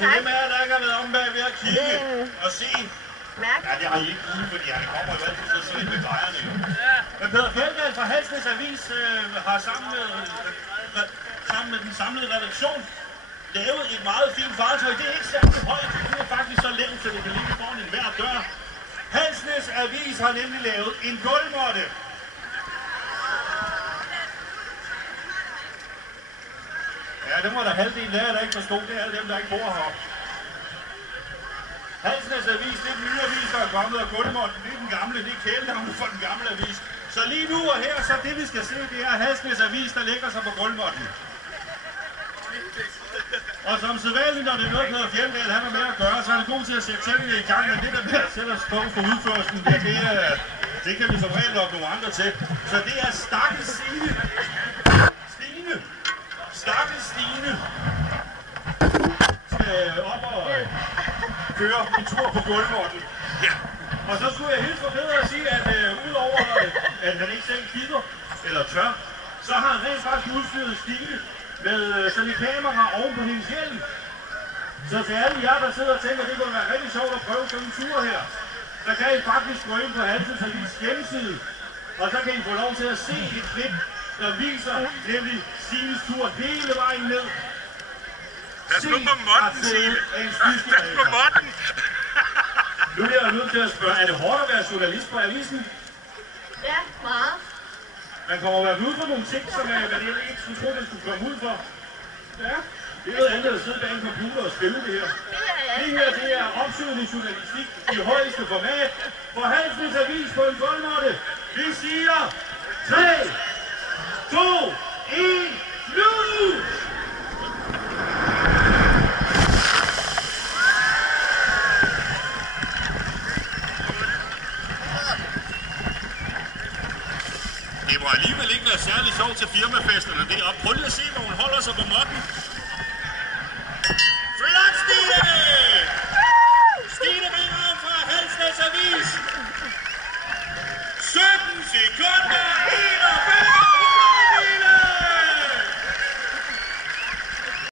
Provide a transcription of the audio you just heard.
til dem af jer, der ikke har været om bag ved at kigge og se. Ja, det har I ikke kunnet, fordi han kommer jo altid til at se med grejerne. Men Peder Fjelddahl fra Halsnæs Avis har sammen med den samlede redaktion lavet et meget fint fartøj. Det er ikke særlig højt, det er faktisk så lavt, så det kan ligge foran en hver dør. Halsnæs Avis har nemlig lavet en gulvmåtte. Ja, det må der halvdelen af jer, der ikke forstå. Det er alle dem, der ikke bor her. Halsnæs Avis, det er den nye avis, der er kommet, og gulvmåtten, det er den gamle, det er kælenavnet for den gamle avis. Så lige nu og her, så det vi skal se, det er Halsnæs Avis, der lægger sig på gulvmåtten. Og som sædvanligt, når det er noget, Peder Fjelddahl han er med at gøre, så er han god til at sætte tingene i gang, men det der med at sætte os stå for udførelsen, det kan vi som regel nok nogle andre til. Så det er Stakkels Stine. Stakkels Stine skal op og køre en tur på gulvmåtten. Ja. Og så skulle jeg hilse for Peder at sige, at udover at han ikke selv kigger eller tør, så har han rent faktisk udstyret Stine med sådan et kamera oven på hendes hjelm. Så til alle jer, der sidder og tænker, at det kunne være rigtig sjovt at prøve sådan en tur her, så kan I faktisk gå ind på Halsnæs Avis hjemmeside, og så kan I få lov til at se et klip, der viser nemlig Stines tur hele vejen ned. Pas nu på måtten, Signe. Pas på måtten. Nu er jeg nødt til at spørge, er det hårdt at være journalist på avisen? Ja, meget. Man kommer i hvert fald ud for nogle ting, som man ikke skulle tro, man skulle komme ud for. Ja, det er noget andet at sidde bag en computer og spille det her. Det her, det er opsøgende journalistik i højeste format. For Halsnæs Avis på en gulvmåtte. Vi siger 3, 2, 1, nu! Det må alligevel ikke være særlig sjovt til firmafesterne deroppe. Prøv lige at se, hvor hun holder sig på måtten.